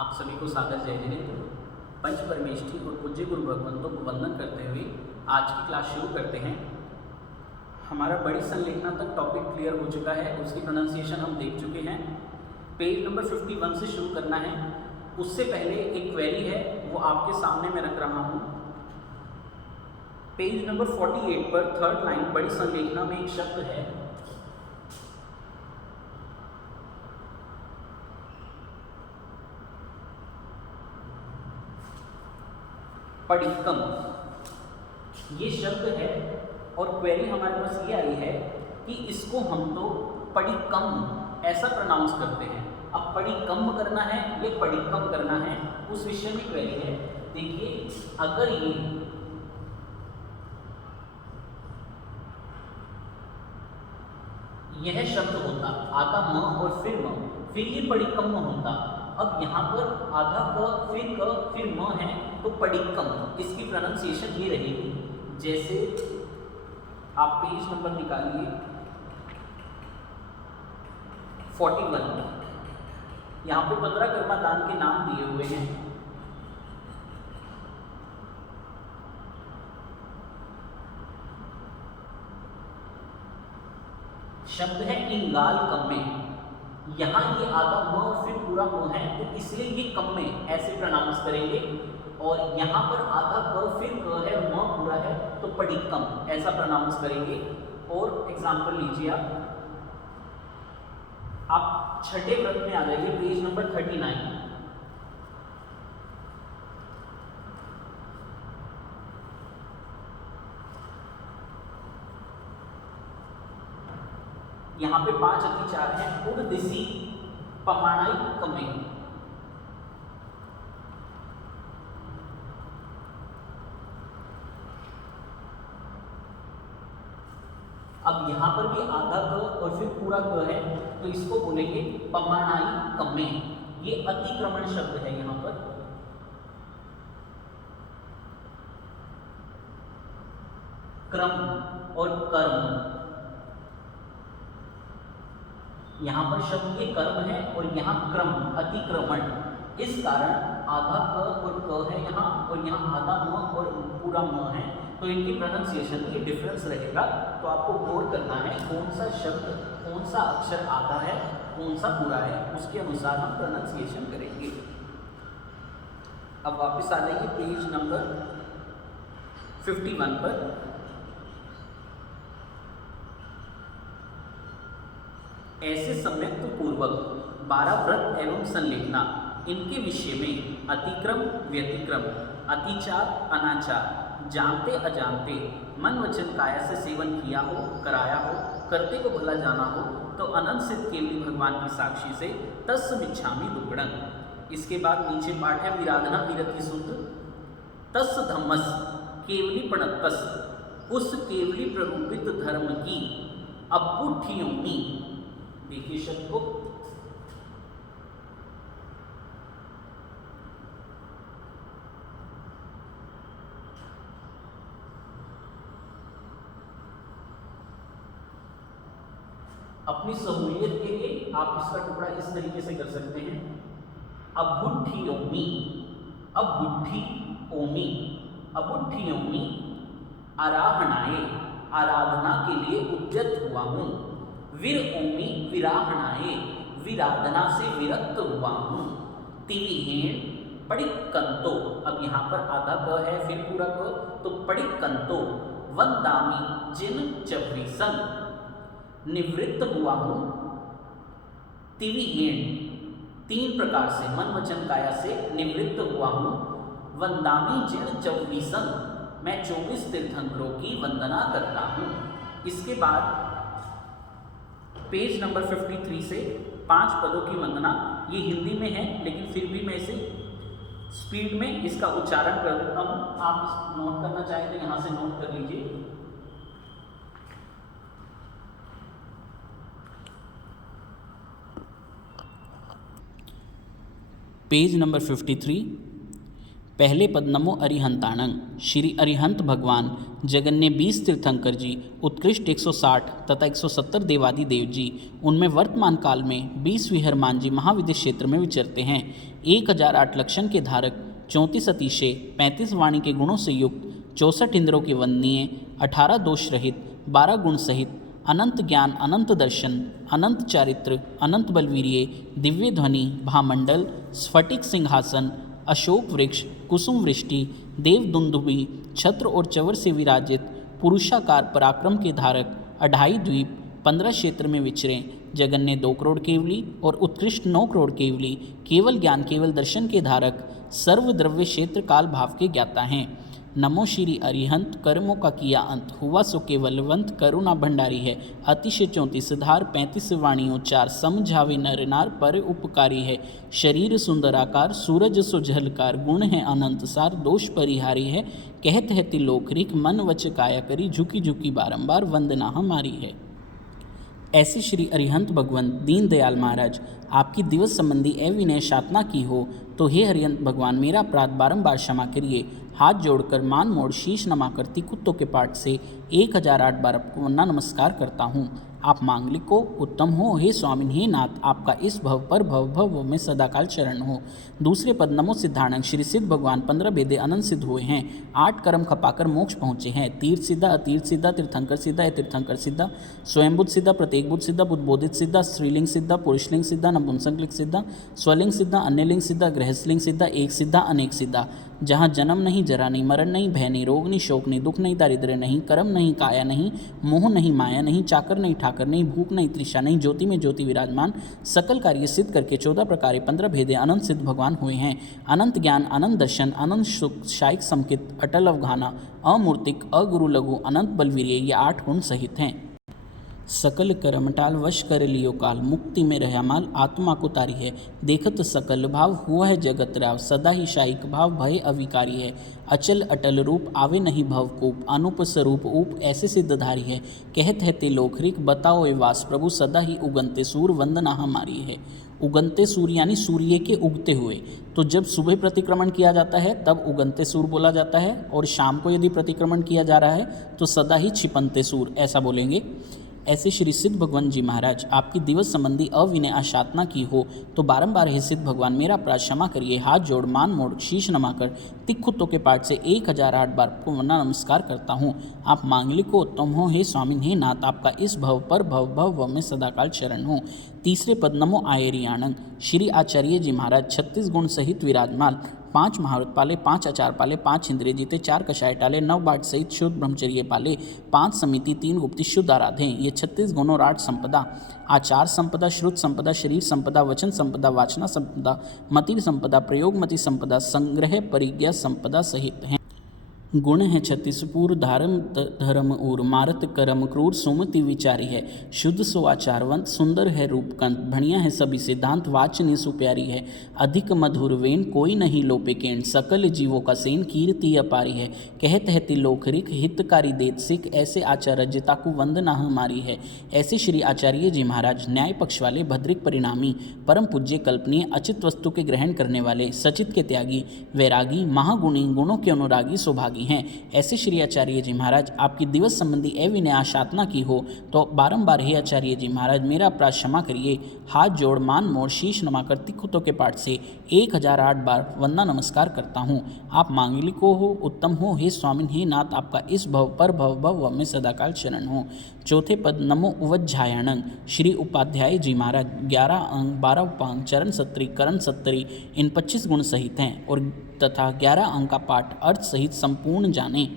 आप सभी को सादर जय जिनेन्द्र। पंच परमेष्ठी और पूज्य गुरु भगवंतों को वंदन करते हुए आज की क्लास शुरू करते हैं। हमारा बड़ी संलेखना तक टॉपिक क्लियर हो चुका है, उसकी प्रोनाउंसिएशन हम देख चुके हैं। पेज नंबर 51 से शुरू करना है। उससे पहले एक क्वेरी है, वो आपके सामने मैं रख रहा हूँ। पेज नंबर 48 पर थर्ड लाइन बड़ी संलेखना में एक शब्द है पडिक्कम। ये शब्द है और क्वेरी हमारे पास ये आई है कि इसको हम तो पडिक्कम ऐसा प्रोनाउंस करते हैं। अब पडिक्कम करना है या पडिक्कम करना है, उस विषय में क्वेरी है। देखिए, अगर यह शब्द होता आधा म और फिर ये पडिक्कम होता। अब यहाँ पर आधा क फिर म है तो पडिक्कम, इसकी प्रोनाउंसिएशन ये रहेगी। जैसे आप पेज नंबर निकालिए 41, यहाँ पे 15 कर्मा दान के नाम दिए हुए हैं। शब्द है इंगाल कम्मे। यहाँ ये आधा म और फिर पूरा म है तो इसलिए ये कम्मे ऐसे प्रोनाउंस करेंगे। और यहाँ पर आधा क फिर क है, म पूरा है तो पडिक्कम ऐसा प्रोनाउंस करेंगे। और एग्जाम्पल लीजिए आप छठे व्रत में आ जाइए, पेज नंबर 39। यहाँ पे 5 अतिचार हैं। उड़दिसी पमाणाई कमे। अब यहाँ पर भी आधा क और फिर पूरा क है तो इसको बोलेंगे पमाणाई कमे। ये अतिक्रमण शब्द है। यहाँ पर क्रम और कर्म, यहाँ पर शब्द ये कर्म है और यहाँ क्रम अतिक्रमण। इस कारण आधा क और क है यहाँ, और यहाँ आधा म और पूरा म है तो इनकी प्रोनाउंसिएशन में डिफरेंस रहेगा। तो आपको गौर करना है कौन सा शब्द, कौन सा अक्षर आधा है, कौन सा पूरा है, उसके अनुसार हम प्रोनाउंसिएशन करेंगे। अब वापस आ जाइए पेज नंबर 51 पर। ऐसे सम्यक्त पूर्वक 12 व्रत एवं संलेखना, इनके विषय में अतिक्रम, व्यतिक्रम, अतिचार, अनाचार, जानते अजानते, मन वचन काया से सेवन किया हो, कराया हो, करते को भला जाना हो तो अनंत सिद्ध केवली भगवान की साक्षी से तस्मिच्छामि दुक्कडं। इसके बाद नीचे पाठ है विराधना विरति सूत्र। तस् धम्मस केवली प्रणतस, उस केवली प्ररूपित धर्म की अपुठियोमी। देखिए शब्द को, अपनी सहूलियत के लिए आप इसका टुकड़ा इस तरीके से कर सकते हैं। अबुठियोमी, अबुद्धि ओमी, अबुठियोमी आराहणाए, आराधना के लिए उद्यत हुआ हूँ। वीर ओमी विराहणाए, विराधना से विरक्त हुआ हूँ। तिविहेण पडिक्कंतो, अब यहाँ पर आधा क है फिर पूरा क तो पडिक्कंतो। वंदामी जिन चवरीसन, निवृत्त हुआ हूँ। तिविहेण, 3 प्रकार से मन वचन काया से निवृत्त हुआ हूँ। वंदामी जिन चवरीसन, मैं 24 तीर्थंकरों की वंदना करता हूँ। इसके बाद पेज नंबर 53 से 5 पदों की वंदना, ये हिंदी में है लेकिन फिर भी मैं इसे स्पीड में इसका उच्चारण कर देता हूँ। आप नोट करना चाहें तो यहाँ से नोट कर लीजिए। पेज नंबर 53, पहले पद नमो अरिहंताणं। श्री अरिहंत भगवान जगन्य 20 तीर्थंकर जी, उत्कृष्ट 160 तथा 170 देवादि देव जी, उनमें वर्तमान काल में 20 विहरमान जी महाविद्य क्षेत्र में विचरते हैं। 1008 लक्षण के धारक, 34 अतिशय, 35 वाणी के गुणों से युक्त, 64 इंद्रों के वंदनीय, 18 दोष रहित, 12 गुण सहित, अनंत ज्ञान, अनंत दर्शन, अनंत चारित्र, अनंत बलवीर्य, दिव्य ध्वनि, भामंडल, स्फटिक सिंहासन, अशोक वृक्ष, कुसुम वृष्टि, देव दुंदुभि, छत्र और चवर से विराजित, पुरुषाकार पराक्रम के धारक, 2.5 द्वीप, 15 क्षेत्र में विचरे, जगन्य 2 करोड़ केवली और उत्कृष्ट 9 करोड़ केवली, केवल ज्ञान केवल दर्शन के धारक, सर्वद्रव्य क्षेत्र काल भाव के ज्ञाता हैं। नमो श्री अरिहंत, कर्मों का किया अंत, हुआ सो केवलवंत, करुणा भंडारी है, अतिशय 34 धार, 35 वाणियों 4, समझावे नर नार, पर उपकारी है, शरीर सुंदराकार, सूरज सो झलकार, गुण है अनंत सार, दोष परिहारी है, कहत है तिलोकरिक, मन वच काया करी, झुकी झुकी बारंबार, वंदना हमारी है। ऐसे श्री अरिहंत भगवंत दीन दयाल महाराज आपकी दिवस संबंधी अविनय शातना की हो तो हे हरिहंत भगवान, मेरा अपराध बारंबार क्षमा करिए। हाथ जोड़कर, मान मोड़, शीश नमाकर तिकुत्तों के पाठ से 1008 बार आपको वंदना नमस्कार करता हूँ। आप मांगलिक हो, उत्तम हो, हे स्वामिन, हे नाथ, आपका इस भव पर भव में सदाकाल चरण हो। दूसरे पद नमो सिद्धाणं। श्री सिद्ध भगवान 15 भेदे अनंत सिद्ध हुए हैं, 8 कर्म खपाकर मोक्ष पहुँचे हैं। तीर्थ सिद्धा, अतीर्थ सिद्धा, तीर्थंकर सिद्धा, अतीर्थंकर सिद्धा, स्वयंबुद्ध सिद्धा, प्रत्येक बुद्ध सिद्धा, बुद्धबोधित सिद्धा, स्त्रीलिंग सिद्धा, पुरुषलिंग सिद्धा, नपुंसकलिंग सिद्धा, स्वलिंग सिद्धा, अन्यलिंग सिद्धा, गृहस्थलिंग सिद्धा, एक सिद्धा, अनेक सिद्धा, जहाँ जन्म नहीं, जरा नहीं, मरण नहीं, भय नहीं, रोग नहीं, शोक नहीं, दुख नहीं, दारिद्र्य नहीं, कर्म नहीं, काया नहीं, मोह नहीं, माया नहीं, चाकर नहीं, ठाकर नहीं, भूख नहीं, तृषा नहीं, ज्योति में ज्योति विराजमान, सकल कार्य सिद्ध करके 14 प्रकार 15 भेदे अनंत सिद्ध भगवान हुए हैं। अनंत ज्ञान, अनंत दर्शन, अनंत सुख, शायिक समकित, अटल अवघाना, अमूर्तिक, अगुरु लघु, अनंत बलवीर्य, ये 8 गुण सहित हैं। सकल करम टाल, वश कर लियो काल, मुक्ति में रहा माल, आत्मा को तारी है, देखत सकल भाव, हुआ है जगत राव, सदा ही शायिक भाव, भय अविकारी है, अचल अटल रूप, आवे नहीं भवकूप, अनुप स्वरूप ऊप, ऐसे सिद्धधारी है, कहत है तिलोकरिक, बताओ ए वास प्रभु, सदा ही उगनते सूर, वंदना हमारी है। उगनते सूर्य यानी सूर्य के उगते हुए, तो जब सुबह प्रतिक्रमण किया जाता है तब उगनते सूर बोला जाता है, और शाम को यदि प्रतिक्रमण किया जा रहा है तो सदा ही छिपनते सूर ऐसा बोलेंगे। ऐसे श्री सिद्ध भगवान जी महाराज आपकी दिवस संबंधी अविनय आशातना की हो तो बारंबार हे सिद्ध भगवान, मेरा अपराध क्षमा करिए। हाथ जोड़, मान मोड़, शीश नमाकर तिक्खुत्तों के पाठ से 1008 बार आपको वंदना नमस्कार करता हूँ। आप मांगलिक को उत्तम हो, हे स्वामी, हे नाथ, आपका इस भव पर भव में सदाकाल चरण हो। तीसरे पद नमो आयरियाणं। श्री आचार्य जी महाराज 36 गुण सहित विराजमान, 5 महाव्रत पाले, 5 आचार पाले, 5 इंद्रिय जीते, 4 कषाय टाले, 9 बाट सहित शुद्ध ब्रह्मचर्य पाले, 5 समिति, 3 गुप्ति, शुद्ध आराधे, ये 36 गुण और 8 संपदा, आचार संपदा, श्रुत संपदा, शरीर संपदा, वचन संपदा, वाचना संपदा, मति संपदा, प्रयोगमति संपदा, संग्रह परिज्ञा संपदा सहित हैं। गुण है 36 पूर, धारम धर्म ऊर, मारत करम क्रूर, सुमति विचारी है, शुद्ध सो आचारवंत, सुंदर है रूपकंत, बढ़िया है सभी सिद्धांत, वाचनी सुप्यारी है, अधिक मधुर वेण, कोई नहीं लोपे केण, सकल जीवों का सेन, कीर्ति अपारी है, कहत है तिलोकरिक, हितकारी देत सिख, ऐसे आचार्यता को वंदना हमारी है। ऐसे श्री आचार्य जी महाराज न्याय पक्ष वाले, भद्रिक परिणामी, परम पूज्य, कल्पनीय, अचित वस्तु के ग्रहण करने वाले, सचित के त्यागी, वैरागी, महागुणी, गुणों के अनुरागी, सौभागी हैं। ऐसे श्री आचार्य जी महाराज आपकी दिवस संबंधी अविनय आशातना की हो तो बारंबार हे आचार्य जी महाराज, मेरा अपराध क्षमा करिए। हाथ जोड़, मान मोड़, शीश नमाकर तिक्खुत्तों के पाठ से 1008 बार वंदना नमस्कार करता हूँ। आप मांगलिक हो, उत्तम हो, हे स्वामी, हे नाथ, आपका इस भव पर भव में सदाकाल शरण हो। चौथे पद नमो उवज्झायाणं। श्री उपाध्याय जी महाराज 11 अंग, 12 उपांग, चरण सत्तरी, करण सत्तरी, इन 25 गुण सहित हैं और तथा 11 अंग का पाठ अर्थ सहित संपूर्ण जाने।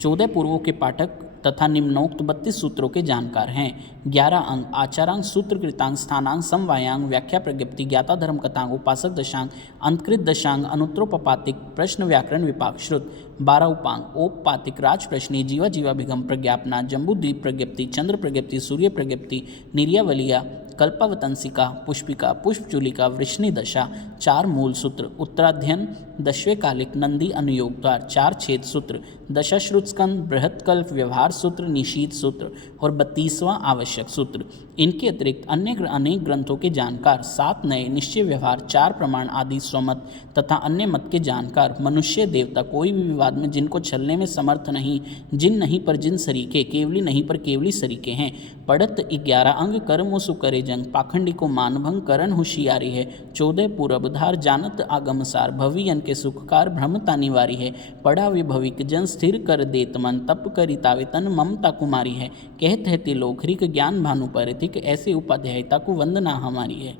14 पूर्वों के पाठक तथा निम्नोक्त 32 सूत्रों के जानकार हैं। 11 अंग आचारांग, सूत्र कृतांग, स्थानांग, समवायांग, व्याख्या प्रज्ञप्ति, ज्ञाता धर्म कथांग, उपासक दशांग, अंतकृत दशांग, अनुत्तरोपपातिक, प्रश्न व्याकरण विपाक श्रुत। 12 उपांग औपपातिक, राज प्रश्नी, जीवा जीवाभिगम, प्रज्ञापना, जम्बूद्वीप प्रज्ञप्ति, चंद्र प्रज्ञप्ति, सूर्य प्रज्ञप्ति, निर्यावलिया, कल्पावतंसिका, पुष्पिका, पुष्पचूलिका, वृष्णि दशा, 4 मूल सूत्र, उत्तराध्ययन, 10वें कालिक, नंदी अनुयोग द्वार, 4 छेद सूत्र, दशाश्रुत स्कंद, बृहत्कल्प, व्यवहार सूत्र, निशीत सूत्र और 32वां आवश्यक सूत्र। इनके अतिरिक्त अन्य अनेक ग्रंथों के जानकार, 7 नए निश्चय व्यवहार, 4 प्रमाण आदि स्वमत तथा अन्य मत के जानकार, मनुष्य देवता कोई भी विवाद में जिनको छलने में समर्थ नहीं, जिन नहीं पर जिन सरीके, केवली नहीं पर केवली सरीके हैं। पढ़त 11 अंग कर्म सुकरे जंग, पाखंडी को मानभंग करन होशियारी है। 14 पूरब धार जानत आगमसार, भवियन के सुखकार भ्रमता निवारी है। पढ़ा विभविक जन स्थिर कर देत मन, तप करी तावेतन ममता कुमारी है। कहत है तिलोकरिक ज्ञान भानु परिथिक, ऐसे उपाध्यायता को वंदना हमारी है।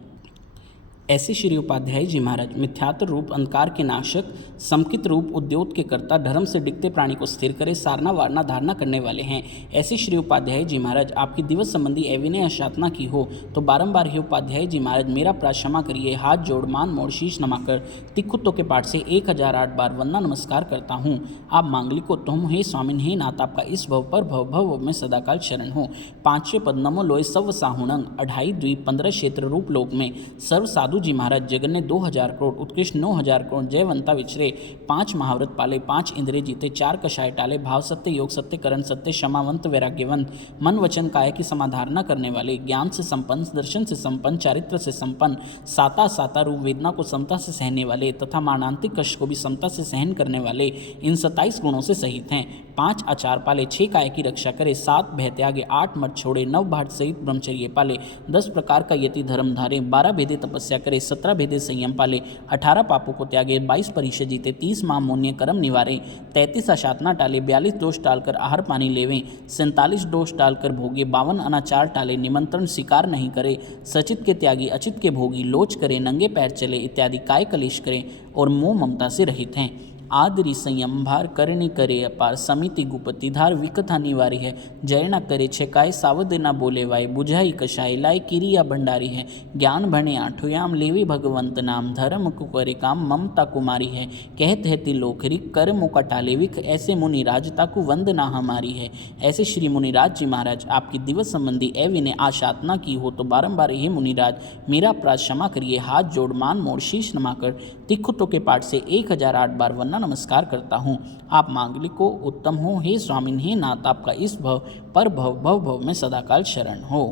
ऐसे श्री उपाध्याय जी महाराज मिथ्यात्व रूप अंधकार के नाशक, समकित रूप उद्योत के कर्ता, धर्म से डिगते प्राणी को स्थिर करे, सारना वारना धारणा करने वाले हैं। ऐसे श्री उपाध्याय जी महाराज आपकी दिवस संबंधी अविनय अशातना की हो तो बारंबार ही उपाध्याय जी महाराज मेरा प्रार्थ क्षमा करिए। हाथ जोड़ मान मोड़ शीश नमाकर तिक्कुत्तों के पाठ से 1008 बार वंदना नमस्कार करता हूँ। आप मांगलिको तुम हे स्वामिन हे नाथ, आपका इस भव पर भव में सदाकाल शरण हो। 5वें पद नमो लोय सव साहुणंग, 28 द्वीप 15 क्षेत्र रूप लोक में सर्व साधु जी महाराज जगन ने 2000 करोड़, उत्कृष्ट 9000 करोड़, जयवंता विचरे, 5 महाव्रत पाले, 5 इंद्रिय जीते, 4 कषाय टाले, भाव सत्य, योग सत्य, करण सत्य, क्षमावंत, वैराग्यवंत, मन वचन काया की समाधारणा करने वाले, ज्ञान से संपन्न, दर्शन से संपन्न, चारित्र से संपन्न, साता रूप वेदना को समता से सहने वाले तथा मारणांतिक कष्ट को भी समता से सहन करने वाले इन 27 गुणों से सहित हैं। 5 आचार पाले, 6 काय की रक्षा करे, 7 भय त्यागे, 8 मत छोड़े, 9 भाट सहित ब्रह्मचर्य पाले, 10 प्रकार का यति धर्म धारे, 12 भेदे तपस्या करे, 17 भेदे संयम पाले, 18 पापों को त्यागे, 22 परीक्षा जीते, 30 महामून्य कर्म निवारे, 33 अशातना टाले, 42 दोष टालकर आहार पानी लेवें, 47 दोष टालकर भोगे, 52 अनाचार टाले, निमंत्रण स्वीकार नहीं करे, सचित के त्यागी, अचित के भोगी, लोच करे, नंगे पैर चले इत्यादि काय कलेश करें और मोह ममता से रहित हैं। आदरि संयम भार करनी करे अपार, समिति गुपति धार विकथा निवारी है। जय न करे छकाय, सावध न बोले वाय, बुझाई कषाय लाय किरिया भंडारी है। ज्ञान भणे आठुयाम, लेवी भगवंत नाम, धर्म को करे काम, ममता कुमारी है। कहत है तिलोकरिक, कर्म का टाले विख, ऐसे मुनिराजता को वंदना हमारी है। ऐसे श्री मुनिराज जी महाराज आपकी दिवस संबंधी अविनय आशातना की हो तो बारंबार हे मुनिराज मेरा अपराध क्षमा करिए। हाथ जोड़ मान मोड़ शीश नमाकर तिक्कुत्तों के पाठ से 1008 बार वंदना नमस्कार करता हूँ। आप मांगलिको उत्तम हो, हे स्वामिन हे नाथ, आपका इस भव पर भव में सदाकाल शरण हो।